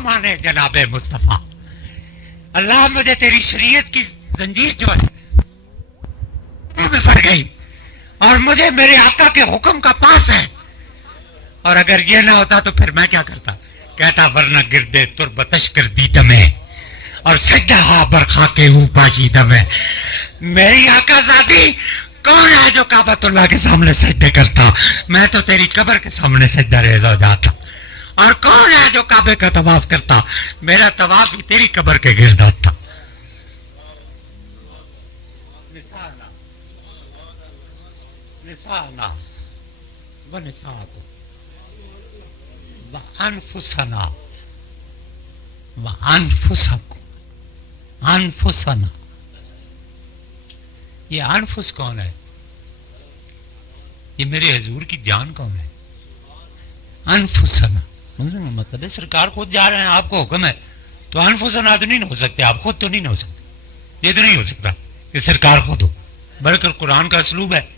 माने जनाब मुस्तफा। अल्लाह मुझे तेरी शरीयत की जंजीर जो है में पड़ गई और मुझे मेरे आका के हुक्म का पास है, और अगर ये ना होता तो फिर मैं क्या करता? कहता वरना गिरदे तुरबतश कर दी दमे और सज्जा हा बरखा के ऊपाशी दमे। मेरी आका ज़ादी कौन है जो काबतुल्लाह के सामने सजदे करता? मैं तो तेरी कब्र के सामने सजदा रेज़ हो जाता। और कौन है जो काबे का तवाफ करता? मेरा तवाफ भी तेरी कब्र के गिर्द होता। निसाना व निसातो व अनफुसना व अनफुसकुम अनफुसना। ये अनफुस कौन है? ये मेरे हजूर की जान कौन है? अनफुसना मतलब है सरकार खुद जा रहे हैं, आपको हुक्म है, तो अनफुसना तो नहीं हो सकते, आप खुद तो नहीं हो सकते। ये तो नहीं हो सकता कि सरकार खुद हो, बल्कि कुरान का असलूब है।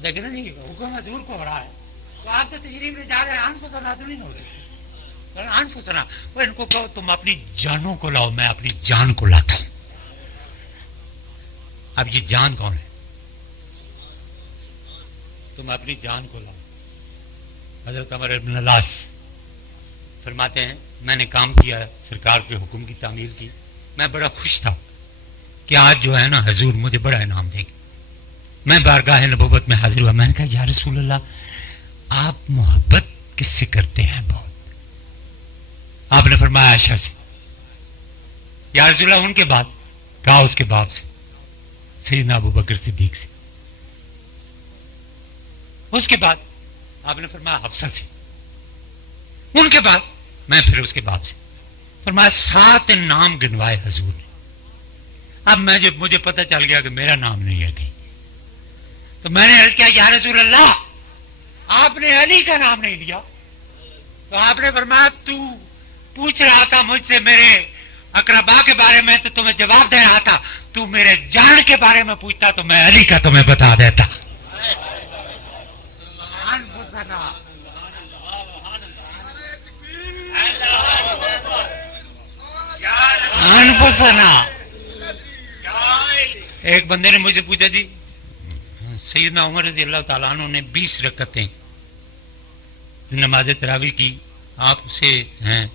देखे ना जी, हुक्म हजूर को हो रहा है, तो आप तो तशरीफ में जा रहे हैं, अनफुसना तो नहीं हो सकते। अनफुसना वो इनको कहो तुम अपनी जानों को लाओ, मैं अपनी जान को लाता हूं। अब ये जान कौन है? तुम अपनी जान को लाओ। हजरत उमर इब्न अलास फरमाते हैं मैंने काम किया, सरकार के हुक्म की तामील की, मैं बड़ा खुश था कि आज जो है ना हजूर मुझे बड़ा इनाम देंगे। मैं बारगाह नबूवत में हाजिर हुआ, मैंने कहा या रसूल अल्लाह आप मोहब्बत किससे करते हैं? बहुत। आपने फरमाया आयशा से। या रसूल अल्लाह उनके बाद? कहा उसके बाप से, सैयदना अबू बकर सिद्दीक से। उसके बाद आपने फरमाया हफ्सा से। उनके बाद मैं फिर उसके बाप से। फरमाया 7 नाम गिनवाए हजूर ने। अब मैं जब मुझे पता चल गया कि मेरा नाम नहीं है कहीं, तो मैंने अर्ज किया या रसूल अल्लाह आपने अली का नाम नहीं लिया। तो आपने फरमाया तू पूछ रहा था मुझसे मेरे अकरबा के बारे में, तो तुम्हें जवाब दे रहा था। तू मेरे जान के बारे में पूछता तो मैं अली का तुम्हें बता देता। अनफुसना। एक बंदे ने मुझे पूछा जी सैयदना उमर रज़ी अल्लाह ताला अन्हु ने 20 रकअतें नमाज तरावी की, आप उसे हैं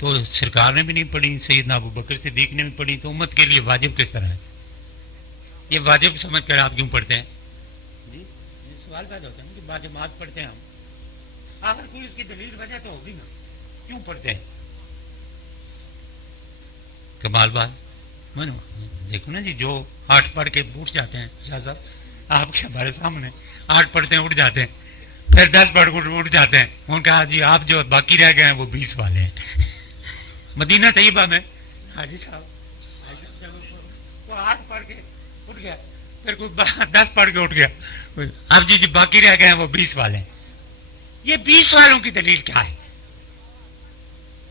तो सरकार ने भी नहीं पढ़ी, सैयदना अबू बकर सिद्दीक ने भी पढ़ी, तो उम्मत के लिए वाजिब किस तरह है? ये वाजिब समझ कर आप क्यों पढ़ते हैं? जी सवाल पैदा होता है कि बाजमात पढ़ते हैं हम, आखिर कोई उसकी दलील वजह तो होगी ना, क्यों पढ़ते हैं? कमाल बात मानो देखो ना जी, जो 8 पढ़ के उठ जाते हैं, शाह साहब आपके हमारे सामने 8 पढ़ते हैं उठ जाते हैं, फिर 10 पढ़ के उठ जाते हैं। उन्होंने कहा जी आप जो बाकी रह गए हैं वो 20 वाले हैं। मदीना तैयबा में हाजी साहब वो 8 पढ़ के उठ गया, फिर कोई 10 पढ़ के उठ गया, अब जी बाकी रह गए हैं वो 20 वाले हैं। ये 20 वालों की दलील क्या है?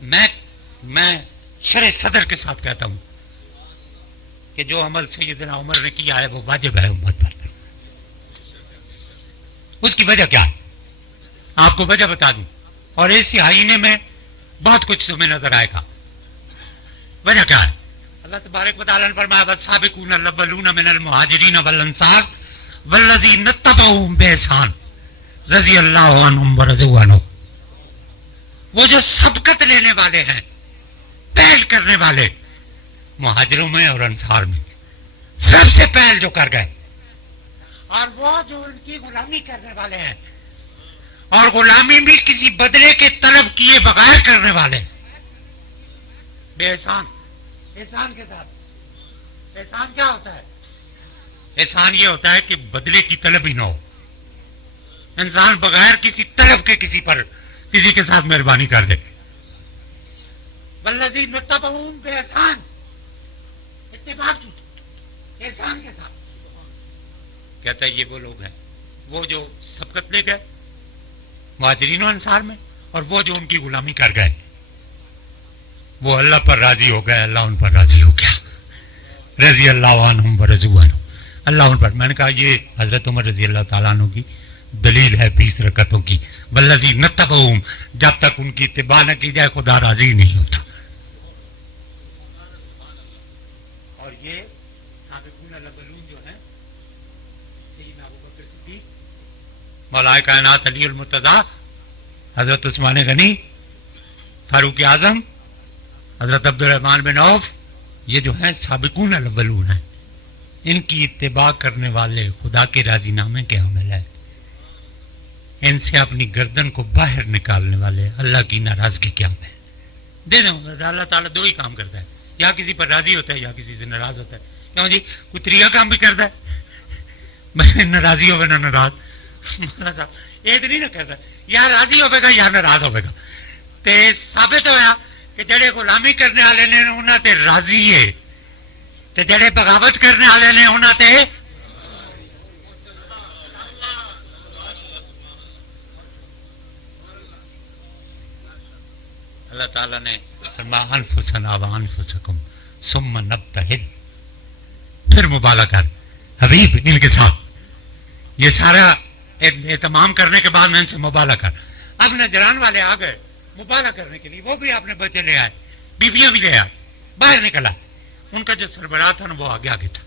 मैं शरे सदर के साथ कहता हूं कि जो अमल सैयदना उमर ने किया है वो वाजिब है उम्मत पर। उसकी वजह क्या है आपको वजह बता दूं, और इस आईने में बहुत कुछ तुम्हें नजर आएगा। वजह क्या है? अल्लाह तबारक व तआला ने फरमाया वस्साबिकून अल-अव्वलून मिनल मुहाजिरीन वल अंसार वल्लज़ीना तबऊहुम बिइहसान रज़ियल्लाहु अन्हुम व रज़ू अन्हु। वो जो सबकत लेने वाले हैं, पहल करने वाले मुहाजिरों में और अंसार में, सबसे पहल जो कर गए, और वो जो उनकी गुलामी करने वाले हैं, और गुलामी भी किसी बदले के तलब किए बगैर करने वाले, बेहसान। एहसान के साथ एहसान क्या होता है? एहसान ये होता है कि बदले की तलब ही ना हो, इंसान बगैर किसी तलब के किसी पर किसी के साथ मेहरबानी कर दे। वल्लज़ीना तबऊहुम बिइहसान, इत्तिबा एहसान के साथ। कहता है ये वो लोग हैं वो जो सबकत ले गए मुहाजिरीन और अंसार में, और वो जो उनकी गुलामी कर गए, वो अल्लाह पर राजी हो गए, अल्लाह उन पर राजी हो गया। रज़ी अल्लाहु अन्हुम व रज़ू अन्हु, अल्लाह उन पर। मैंने कहा ये हजरत उमर रज़ी अल्लाह ताला अन्हु की दलील है 20 रकतों की, वल्लज़ी नत्तबऊहुम, जब तक उनकी इत्तिबा न की जाए खुदा राजी नहीं होता। और ये साबिक़ून अल-अव्वलून जो है, सैयदना अबू बकर सिद्दीक़, मौलाए कायनात अली अल मुर्तज़ा, हजरत उस्मान गनी, फारूक आजम, हजरत अब्दुर्रहमान बिन औफ, ये जो है साबिक़ून अल-अव्वलून है। इनकी इत्तिबा करने वाले खुदा के राजीनामे के अमल है। इनसे अपनी गर्दन को बाहर निकालने वाले अल्लाह की नाराजगी क्या है। दे दो, अल्लाह ताला दो ही काम करता है, या किसी पर राजी होता है या किसी से नाराज होता है। क्यों जी, कोई त्रिया काम भी करता है, नाराजी होगा ना नाराज, ये तो नहीं ना करता, या राजी होगा या नाराज होगा। ते साबित होया कि जेड़े गुलामी करने वाले ने उन्हां ते राजी है, ते जेड़े बगावत करने वाले ने उन्हां ते अल्लाह ताला ने फरमाया अनफुसना व अनफुसकुम सुम्मा नब्तहिल, फिर मुबाला कर हबीब इनके साथ, ये सारा एहतमाम करने के बाद में इनसे मुबाला कर। अब नजरान वाले आ गए मुबाला करने के लिए, वो भी अपने बच्चे ले आए, बीवियां भी ले आए, बाहर निकला। उनका जो सरबराह था ना वो आगे आगे था।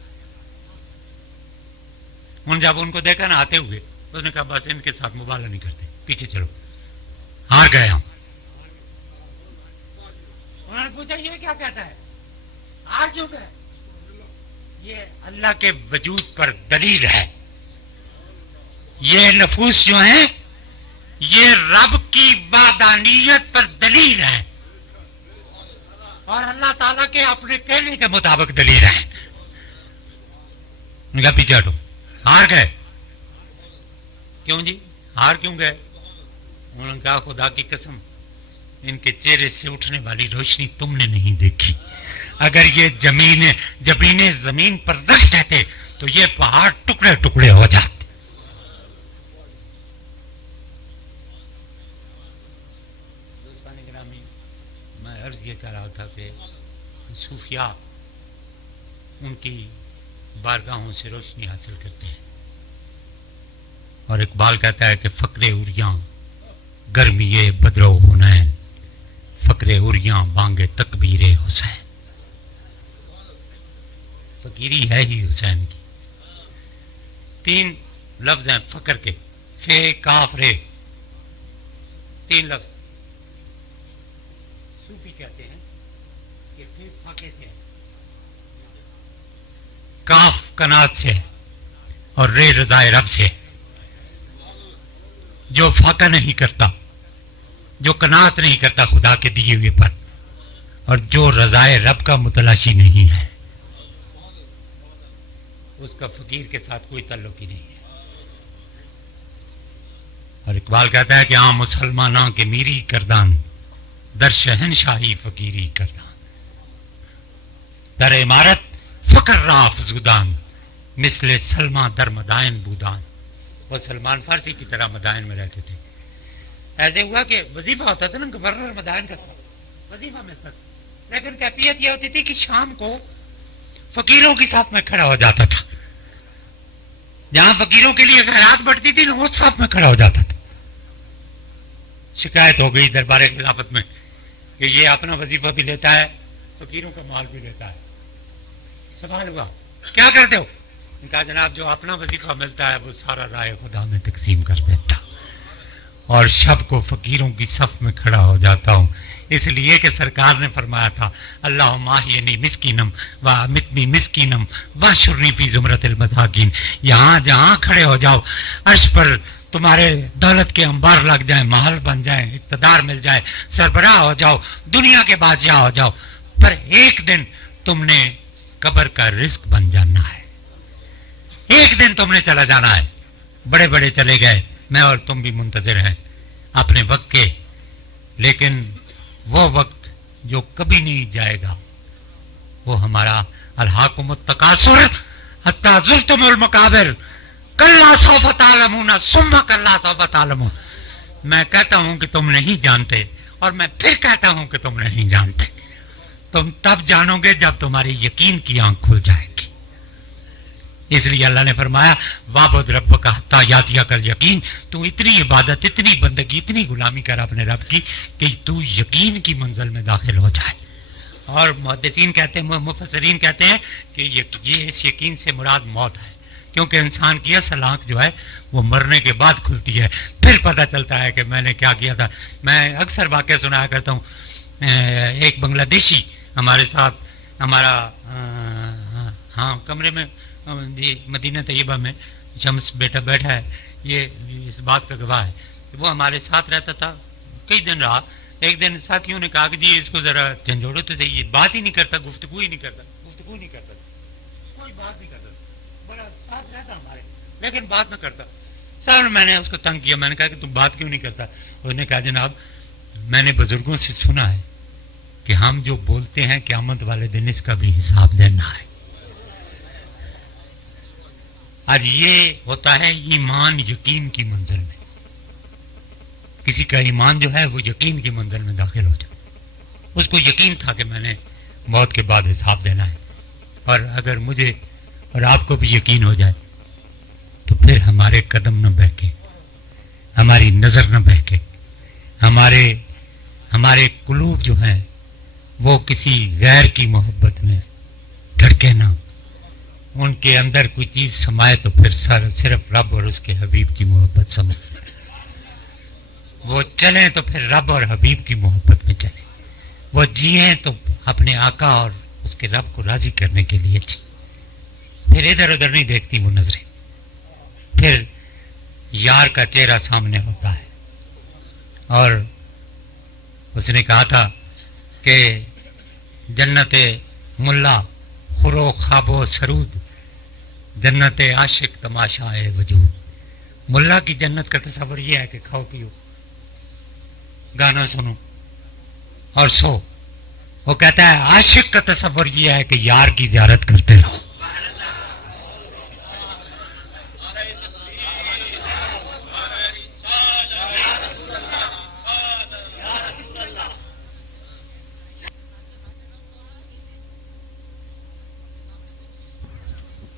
उन जब उनको देखा ना आते हुए, उसने कहा बस इनके साथ मुबाला नहीं करते, पीछे चलो, हार गए हम। उन्होंने पूछा ये क्या कहता है, हार क्यों गए? ये अल्लाह के वजूद पर दलील है। ये नफूस जो है ये रब की वादानियत पर दलील है और अल्लाह ताला के अपने कहने के मुताबिक दलील है। उनका पीछे हटो, हार गए। क्यों जी, हार क्यों गए? उन्होंने कहा खुदा की कसम, इनके चेहरे से उठने वाली रोशनी तुमने नहीं देखी। अगर ये जमीन पर रख देते तो ये पहाड़ टुकड़े टुकड़े हो जाते। मैं अर्ज ये कर रहा था कि सूफिया उनकी बारगाहों से रोशनी हासिल करते हैं और इकबाल कहता है कि फकरे उरियां गर्मी बदरो हुनैन, फकरे उरियां बांगे तकबीरे हुसैन। फकीरी है ही हुसैन की। 3 लफ्ज हैं फकर के, फे काफ रे, 3 लफ्ज। सूफी कहते हैं कि फे फाके से है, काफ कनात से है और रे रजाए रब से है। जो फाका नहीं करता, जो कनात नहीं करता खुदा के दिए हुए पर, और जो रजाए रब का मुतलाशी नहीं है, उसका फकीर के साथ कोई ताल्लुक ही नहीं है। और इकबाल कहता है कि आम मुसलमाना के मीरी करदान दर शहनशाही फकीरी करदान, दर इमारत फकर रा फजूदान मिसले सलमा दर मदायन बूदान। वो सलमान फारसी की तरह मदायन में रहते थे। ऐसे हुआ कि वजीफा होता था ना, गवर्नर मदायन का था, वजीफा में था, लेकिन कैफियत यह होती थी कि शाम को फकीरों की साथ में खड़ा हो जाता था। जहां फकीरों के लिए खैरात बढ़ती थी ना, वो साथ में खड़ा हो जाता था। शिकायत हो गई दरबार खिलाफत में कि ये अपना वजीफा भी लेता है, फकीरों का माल भी लेता है। सवाल हुआ क्या करते हो? उनका जनाब जो अपना वजीफा मिलता है वो सारा राय खुदा में तकसीम कर देता और शब को फकीरों की सफ में खड़ा हो जाता हूँ, इसलिए कि सरकार ने फरमाया था अल्लाह माहियनी मिस्कीनम व अमितनी मिस्कीनम व शुरनी फी जुमरतिल मसाकीन। यहाँ जहाँ खड़े हो जाओ, अर्श पर तुम्हारे दौलत के अंबार लग जाए, महल बन जाए, इक़्तिदार मिल जाए, सरबराह हो जाओ, दुनिया के बादशाह हो जाओ, पर एक दिन तुमने कब्र का रिस्क बन जाना है। एक दिन तुमने चला जाना है। बड़े बड़े चले गए, मैं और तुम भी मुंतजिर हैं अपने वक्त के, लेकिन वो वक्त जो कभी नहीं जाएगा वो हमारा अलहाकुमुत तकासुर हत्ता ज़ुल्तुमुल मकाबिर कल्ला सौफ तालमून सुम्मा कल्ला सौफ तालमून। मैं कहता हूं कि तुम नहीं जानते और मैं फिर कहता हूं कि तुम नहीं जानते। तुम तब जानोगे जब तुम्हारी यकीन की आंख खुल जाएगी। इसलिए अल्लाह ने फरमाया वाबुद रब्बका हत्ता यातियकल यकीन, तू इतनी इबादत, इतनी बंदगी, इतनी गुलामी कर अपने रब की कि तू यकीन की मंजिल में दाखिल हो जाए। और मुहद्दिसीन कहते हैं, मुफस्सिरीन कहते हैं कि ये इस यकीन से मुराद मौत है, क्योंकि इंसान की असल आंख जो है वो मरने के बाद खुलती है, फिर पता चलता है कि मैंने क्या किया था। मैं अक्सर वाक़या सुनाया करता हूँ, एक बांग्लादेशी हमारे साथ हमारा हाँ कमरे में जी मदीना तैयबा में शम्स बेटा बैठा है, ये इस बात का गवाह है। वो हमारे साथ रहता था, कई दिन रहा। एक दिन साथियों ने कहा कि जी इसको जरा झंझोड़ो तो सही, ये बात ही नहीं करता, गुफ्तगू ही नहीं करता, गुफ्तगू नहीं करता, कोई बात नहीं करता, बड़ा साथ रहता हमारे लेकिन बात ना करता। सर मैंने उसको तंग किया, मैंने कहा कि तुम बात क्यों नहीं करता? उसने कहा जनाब मैंने बुजुर्गों से सुना है कि हम जो बोलते हैं क़यामत वाले दिन इसका भी हिसाब देना है। आज ये होता है ईमान यकीन की मंजिल में, किसी का ईमान जो है वो यकीन की मंजिल में दाखिल हो जाए। उसको यकीन था कि मैंने मौत के बाद हिसाब देना है, और अगर मुझे और आपको भी यकीन हो जाए तो फिर हमारे कदम न बहके, हमारी नजर न बहके, हमारे कुलूब जो हैं वो किसी गैर की मोहब्बत में धड़के ना, उनके अंदर कोई चीज समाये तो फिर सिर्फ रब और उसके हबीब की मोहब्बत समाये। वो चले तो फिर रब और हबीब की मोहब्बत में चले, वो जिए तो अपने आका और उसके रब को राजी करने के लिए जी, फिर इधर उधर नहीं देखती वो नजरें, फिर यार का चेहरा सामने होता है। और उसने कहा था कि जन्नत मुल्ला खुरो खाबो सरूद, जन्नत आशिक तमाशाए वजूद। मुल्ला की जन्नत का तस्वर यह है कि खाओ पियो, गाना सुनो और सो। वो कहता है आशिक का तस्वर यह है कि यार की ज़ियारत करते रहो।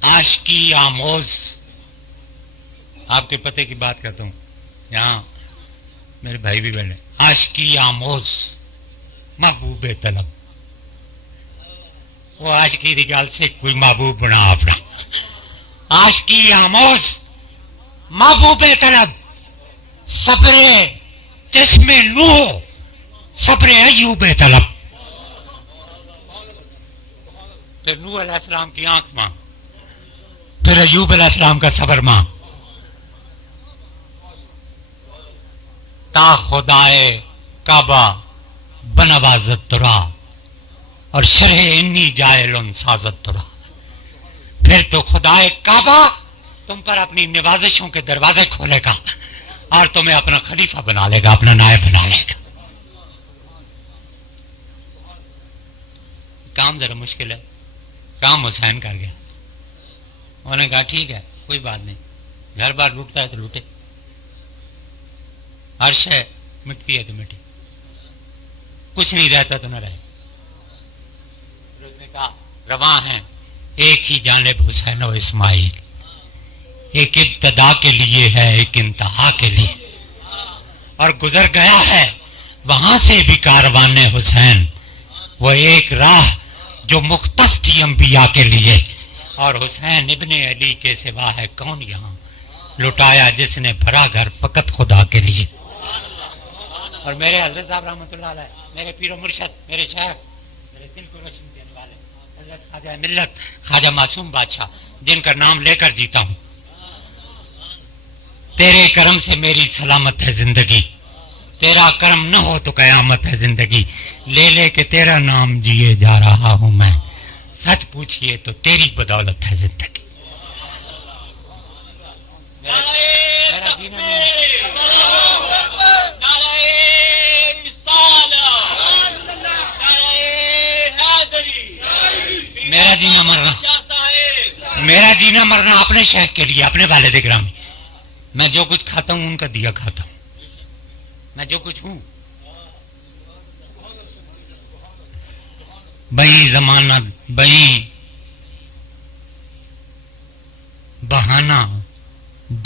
आशिकी आमोज, आपके पते की बात करता हूं, यहां मेरे भाई भी बैठे। आशिकी आमोज महबूबे तलब, वो आशिकी की गल से कोई महबूब बना अपना। आशिकी आमोज महबूबे तलब, सब्रे चश्मे नूह, सब्रे अयूबे तलब। फिर नूह अलैहिस्सलाम की आंख मांग, फिर अयूब अलैहिस्सलाम का सबर मांग। ता खुदाए काबा बनवाजत तुरा और शरह इन्नी जायलुन साजत तुरा। फिर तो खुदाए काबा तुम पर अपनी निवाजिशों के दरवाजे खोलेगा और तुम्हें अपना खलीफा बना लेगा, अपना नायब बना लेगा। काम जरा मुश्किल है, काम हुसैन कर गया। उन्होंने कहा ठीक है कोई बात नहीं, घर बार लूटता है तो लूटे, अर्श है मिटती है तो मिटे, कुछ नहीं रहता तो न रहे। उसने कहा रवां है एक ही जानिब हुसैन और इस्माइल, एक इब्तदा के लिए है एक इंतहा के लिए, और गुजर गया है वहां से भी कारवाने हुसैन, वो एक राह जो मुख्तस थी अंबिया के लिए, और हुसैन इब्ने अली के सिवा है कौन यहाँ, लुटाया जिसने भरा घर फकत खुदा के लिए। और मेरे हजरत साहब रहमतुल्लाह अलैह, मेरे पीरो मुर्शद, मेरे शेख, मेरे दिल को रोशन देने वाले हजरत ख्वाजा मिल्लत ख्वाजा मासूम बादशाह, जिनका नाम लेकर जीता हूं। तेरे करम से मेरी सलामत है जिंदगी, तेरा करम न हो तो कयामत है जिंदगी, ले ले के तेरा नाम जिए जा रहा हूं मैं, सच पूछिए तो तेरी बदौलत है जिंदगी। मेरा जीना मेरा जीना मरना अपने शेख के लिए, अपने वालिद गिरामी। मैं जो कुछ खाता हूं उनका दिया खाता हूं, मैं जो कुछ हूं। बई जमाना बई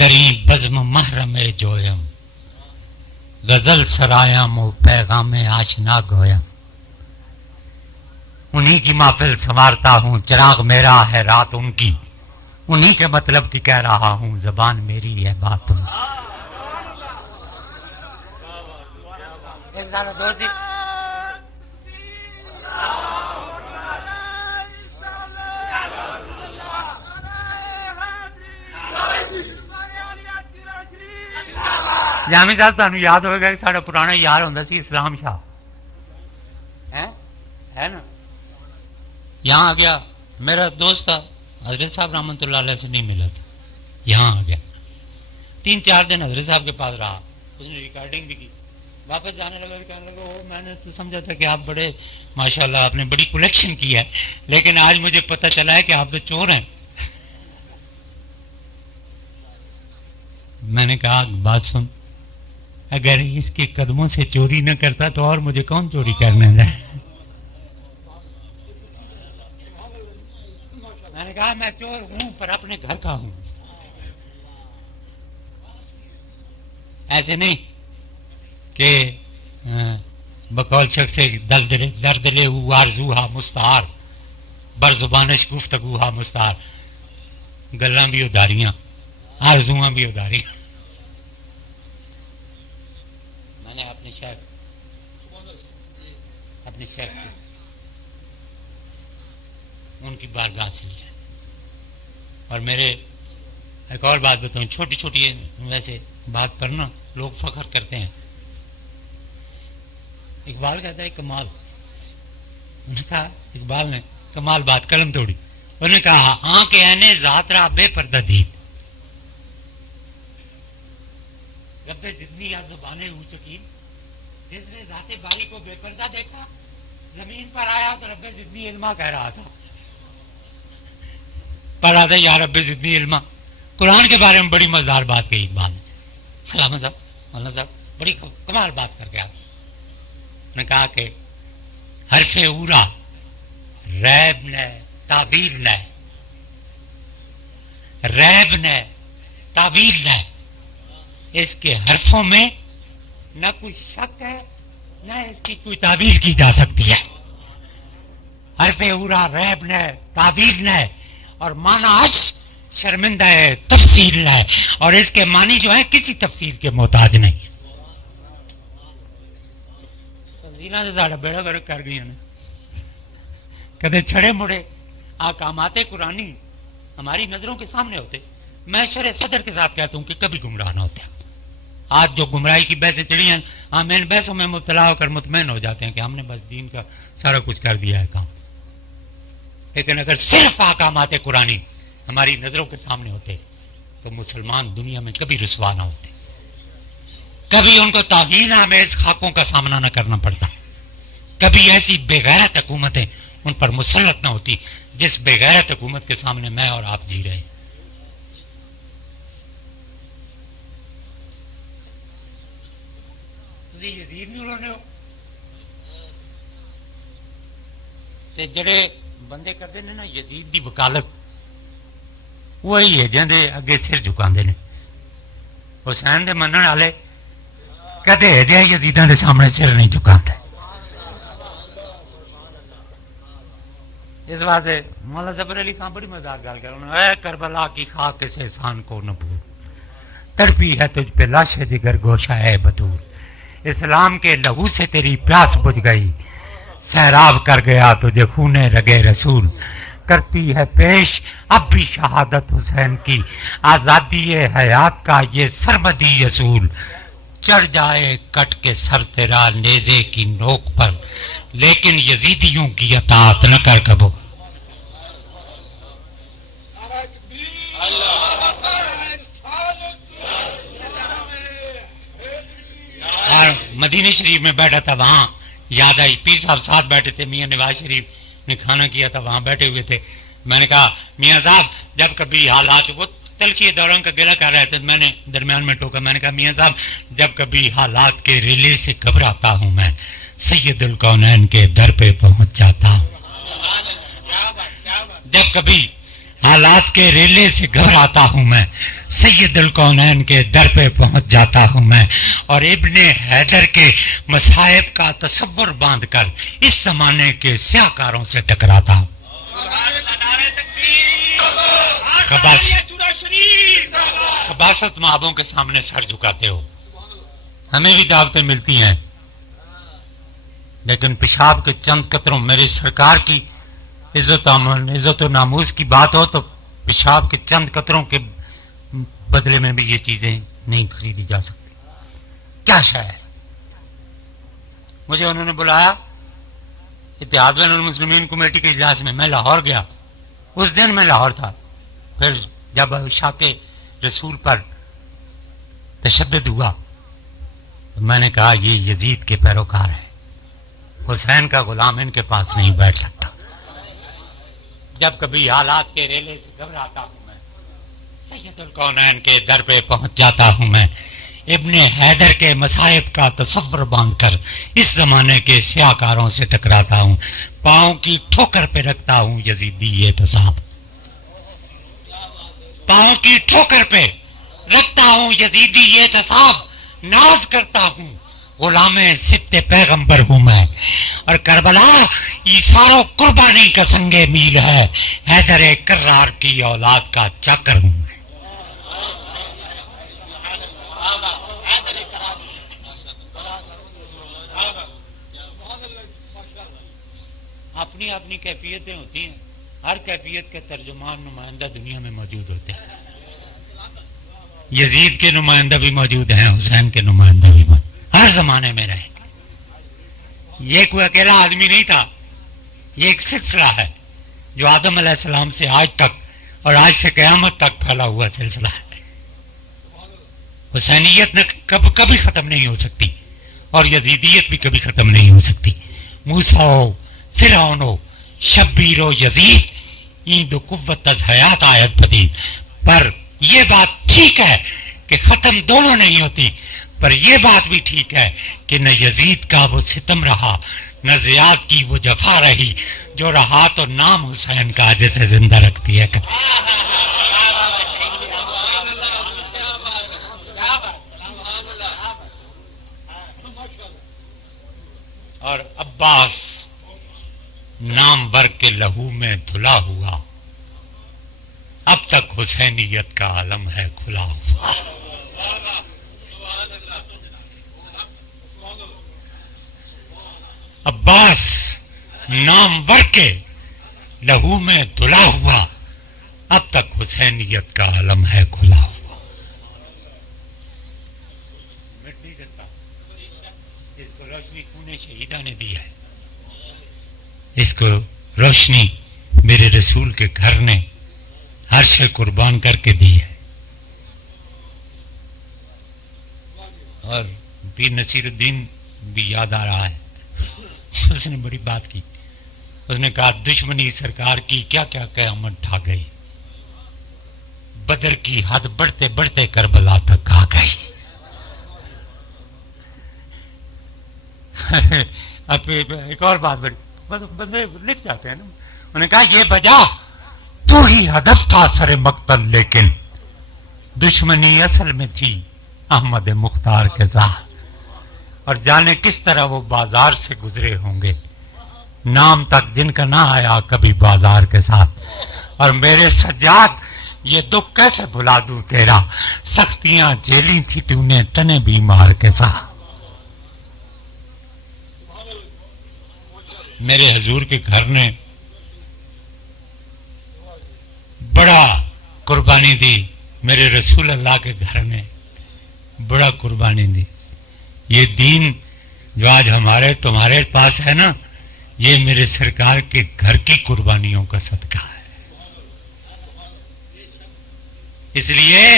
دری بزم محرم جویم، غزل سرایم و پیغام آشنا گویم. انہی کی محفل سنوارتا ہوں، چراغ میرا ہے رات ان کی، انہی کے مطلب کی کہہ رہا ہوں، زبان میری ہے بات ان کی. جامی صاحب تمہیں یاد ہوگا کہ سارا پرانا یار ہوندا سی اسلام شاہ، ہے نا؟ یہاں آ گیا، میرا دوست تھا حضرت صاحب رحمۃ اللہ علیہ سے نہیں ملا تھا، یہاں آ گیا 3-4 دن حضرت صاحب کے پاس رہا، اس نے ریکارڈنگ بھی کی، واپس جانے لگا، کہنے لگا وہ میں نے تو سمجھا تھا کہ آپ بڑے ماشاءاللہ آپ نے بڑی کلیکشن کی ہے، لیکن آج مجھے پتہ چلا ہے کہ آپ تو چور ہیں. میں نے کہا بات سن، اگر اس کے قدموں سے چوری نہ کرتا تو اور مجھے کون چوری کرنے دے. میں نے کہا میں چور ہوں پر اپنے گھر کا ہوں، ایسے نہیں کہ بقول شخص سے دردلے آرزوہا مستعار بر زبانش گفتگوہا مستعار، گلاں بھی اداریاں آرزوہاں بھی اداریاں. میں نے اپنے شیخ ان کی بارگاہ سے لیا. اور میرے ایک اور بات بتاؤں، چھوٹی چھوٹی ویسے بات پر نا لوگ فخر کرتے ہیں. اقبال کہتا ہے کمال، انہوں نے کہا اقبال نے کمال بات قلم توڑی، انہوں نے کہا آنکھ عینے ذات را بے پردہ دید، رب جتنی یا زبانیں ہو چکی، جس نے ذات باری کو بے پردہ دیکھا زمین پر آیا تو رب جتنی علما کہہ رہا تھا، پڑھ رہا تھا یا رب جتنی علما. قرآن کے بارے میں بڑی مزدار بات کہی اقبال نے، علامہ صاحب مولانا صاحب بڑی کمال بات کر کے آپ نے کہا کہ حرف اورا ریب نے تعبیر نے، ریب نے تعبیر نے، اس کے حرفوں میں نہ کوئی شک ہے نہ اس کی کوئی تعبیر کی جا سکتی ہے. حرف اورا ریب نے تعبیر نے، اور معنی اش شرمندہ ہے تفصیل ہے، اور اس کے معنی جو ہے کسی تفسیر کے محتاج نہیں. تفصیلیں تو ساڑھا بیڑا گرک کر گئی ہیں، کدے چھڑے مڑے آکامات قرآنی ہماری نظروں کے سامنے ہوتے. میں شرح صدر کے ساتھ کہتا ہوں کہ کبھی گمراہ نہ ہوتے. آج جو گمراہی کی بحثیں چڑھی ہیں، ہم ان بحثوں میں مبتلا ہو کر مطمئن ہو جاتے ہیں کہ ہم نے بس دین کا سارا کچھ کر دیا ہے کام. لیکن اگر صرف احکامات قرآنی ہماری نظروں کے سامنے ہوتے تو مسلمان دنیا میں کبھی رسوا نہ ہوتے، کبھی ان کو توہین آمیز خاکوں کا سامنا نہ کرنا پڑتا، کبھی ایسی بے غیرت حکومتیں ان پر مسلط نہ ہوتی جس بے غیرت حکومت کے سامنے میں اور آپ جی رہے. یزید نہیں انہوں نے جڑے بندے کرتے ہیں نا یزید دی وکالت، وہی ہے جہاں اگے سر جھکاندے نے. حسین دے منن والے کدے جے یزیداں دے سامنے سر نہیں جھکاندے. اس واسطے مولا ظفر علی خان بڑی مزاق گل کر رہے ہیں، اے کربلا کی خاک اس احسان کو نہ بھول، تڑپی ہے تجھ پہ لاش جگر گوشہ ہے بطول، اسلام کے لہو سے تیری پیاس بجھ گئی، سیراب کر گیا تجھے خون رگے رسول، کرتی ہے پیش اب بھی شہادت حسین کی، آزادی حیات کا یہ سرمدی اصول، چڑھ جائے کٹ کے سر تیرا نیزے کی نوک پر، لیکن یزیدیوں کی اطاعت نہ کر کبو. اور مدینہ شریف میں بیٹھا تھا، وہاں یاد آئی پیر صاحب ساتھ بیٹھے تھے، میاں نواز شریف نے کھانا کیا تھا، وہاں بیٹھے ہوئے تھے. میں نے کہا میاں صاحب جب کبھی حالات، وہ تلخی دوران کا گلہ کر رہے تھے، میں نے درمیان میں ٹوکا، میں نے کہا میاں صاحب جب کبھی حالات کے ریلے سے گھبراتا ہوں میں سید الکونین کے در پہ پہنچ جاتا ہوں، جب کبھی हालात के रेले से घबराता हूं मैं, सैयदुल कौनैन के दर पे पहुंच जाता हूं मैं, और इब्ने हैदर के मसाइब का तसव्वुर बांधकर इस जमाने के स्याहकारों से टकराता हूं। खबासत महाबों के सामने सर झुकाते हो। हमें भी दावतें मिलती हैं, लेकिन पेशाब के चंद कतरों, मेरी सरकार की इज्जत और नामूस की बात हो तो पेशाब के चंद कतरों के बदले में भी ये चीजें नहीं खरीदी जा सकती। क्या शय है? मुझे उन्होंने बुलाया इत्तेहाद बैनुल मुस्लिमीन कमेटी के इजलास में, मैं लाहौर गया। उस दिन मैं लाहौर था। फिर जब शाके रसूल पर तशद्दुद हुआ तो मैंने कहा ये यजीद के पैरोकार हैं, हुसैन का गुलाम इनके पास नहीं बैठ सकता। जब कभी हालात के रेले से घबराता हूं मैं, सैयदुल कौनैन के दर पे पहुंच जाता हूं मैं, इब्ने हैदर के मसाइब का तसव्वुर बांधकर इस जमाने के स्याहकारों से टकराता हूं, पांव की ठोकर पे रखता हूं यजीदी ये तसाब, पांव की ठोकर पे रखता हूं यजीदी ये तसाब, नाज करता हूं गुलामे सित्ते पैगंबर हूं मैं, और करबला ईसारो कुर्बानी का संगे मील है, हैदर कर्रार की औलाद का चाकर हूं मैं। अपनी अपनी कैफियतें होती हैं, हर कैफियत के तर्जुमान नुमाइंदा दुनिया में मौजूद होते हैं। यजीद के नुमाइंदा भी मौजूद हैं, हुसैन के नुमाइंदा भी मौजूद, हर जमाने में रहेंगे। ये कोई अकेला आदमी नहीं था, ये एक सिलसिला है जो आदम अलैहिस्सलाम से आज तक और आज से कयामत तक फैला हुआ सिलसिला है। हुसैनियत न कभी खत्म नहीं हो सकती और यजीदियत भी कभी खत्म नहीं हो सकती। मूसा हो, फिरौन हो, शब्बीर हो, यजीद, ईद कुव्वत अज हयात आयत पदीद। पर यह बात ठीक है कि खत्म दोनों नहीं होती, पर यह बात भी ठीक है कि न यजीद का वो सितम रहा, न जियाद की वो जफा रही, जो रहा तो नाम हुसैन का जिसे जिंदा रखती है। और अब्बास नाम वर के लहू में धुला हुआ, अब तक हुसैनियत का आलम है खुला हुआ। अब्बास नाम वर के लहू में धुला हुआ, अब तक हुसैनियत का आलम है खुला हुआ। मिट नहीं सकता, इसको रोशनी खूने शहीदा ने दी है, इसको रोशनी मेरे रसूल के घर ने हर शे कुर्बान करके दी है। और पीर नसीरुद्दीन भी याद आ रहा है, उसने बड़ी बात की। उसने कहा दुश्मनी सरकार की क्या क्या क़यामत ढा गई, बदर की हद बढ़ते बढ़ते करबला तक आ गई। अब एक और बात बंदे लिख जाते हैं ना, उन्होंने कहा ये बजा तू ही हदफ था सरे मक्तल, लेकिन दुश्मनी असल में थी अहमद मुख्तार के साथ। और जाने किस तरह वो बाजार से गुजरे होंगे, नाम तक जिनका ना आया कभी बाजार के साथ। और मेरे सज्जाद ये दुख कैसे भुला दूं तेरा, सख्तियां झेली थी तूने तने बीमार के साथ। मेरे हजूर के घर ने बड़ा कुर्बानी दी, मेरे रसूल अल्लाह के घर ने बड़ा कुर्बानी दी। ये दीन जो आज हमारे तुम्हारे पास है ना, ये मेरे सरकार के घर की कुर्बानियों का सदका है। इसलिए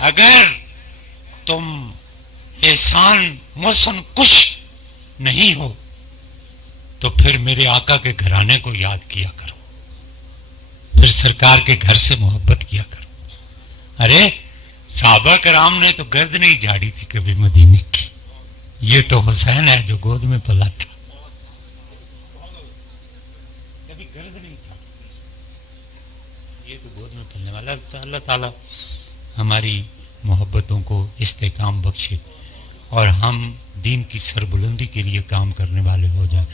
अगर तुम एहसान मोहसन कुश नहीं हो तो फिर मेरे आका के घराने को याद किया करो, फिर सरकार के घर से मोहब्बत किया करो। अरे साहबा कराम ने तो गर्द नहीं झाड़ी थी कभी मदीने की, ये तो हुसैन है जो गोद में पला था, कभी गर्द नहीं था। یہ تو گود میں پھیلنے والا اللہ تعالیٰ ہماری محبتوں کو استحکام بخشے اور ہم دین کی سربلندی کے لیے کام کرنے والے ہو جائیں.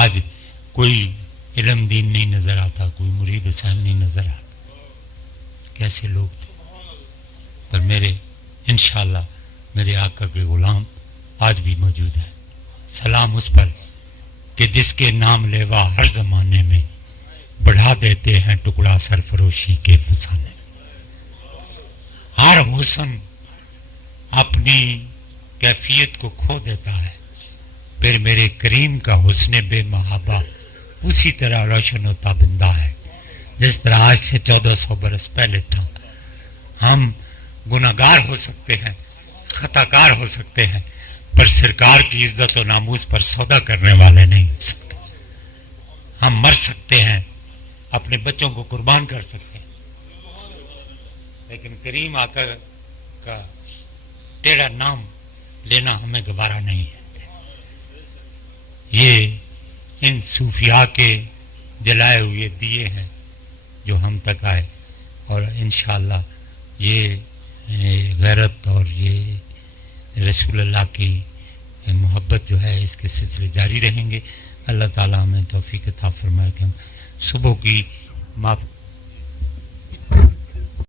آج کوئی علم دین نہیں نظر آتا, کوئی مرید حسین نہیں نظر آتا, کیسے لوگ تھے. پر میرے انشاءاللہ میرے آقا کے غلام آج بھی موجود ہیں. سلام اس پر کہ جس کے نام لیوا ہر زمانے میں بڑھا دیتے ہیں ٹکڑا سرفروشی کے فسانے. ہر حسن اپنی کیفیت کو کھو دیتا ہے, پھر میرے کریم کا حسن بے محابہ اسی طرح روشن و تابندہ ہے جس طرح آج سے 1400 برس پہلے تھا. ہم گناہگار ہو سکتے ہیں, خطا کار ہو سکتے ہیں, پر سرکار کی عزت و ناموس پر سودا کرنے والے نہیں ہو سکتے. ہم مر سکتے ہیں, اپنے بچوں کو قربان کر سکتے ہیں, لیکن کریم آقا کا ٹیڑھا نام لینا ہمیں گوارا نہیں ہے. یہ ان صوفیاء کے جلائے ہوئے دیے ہیں جو ہم تک آئے, اور انشاءاللہ یہ غیرت اور یہ رسول اللہ کی محبت جو ہے اس کے سلسلے جاری رہیں گے. اللہ تعالیٰ ہمیں توفیق عطا فرمائے کہ ہم صبح کی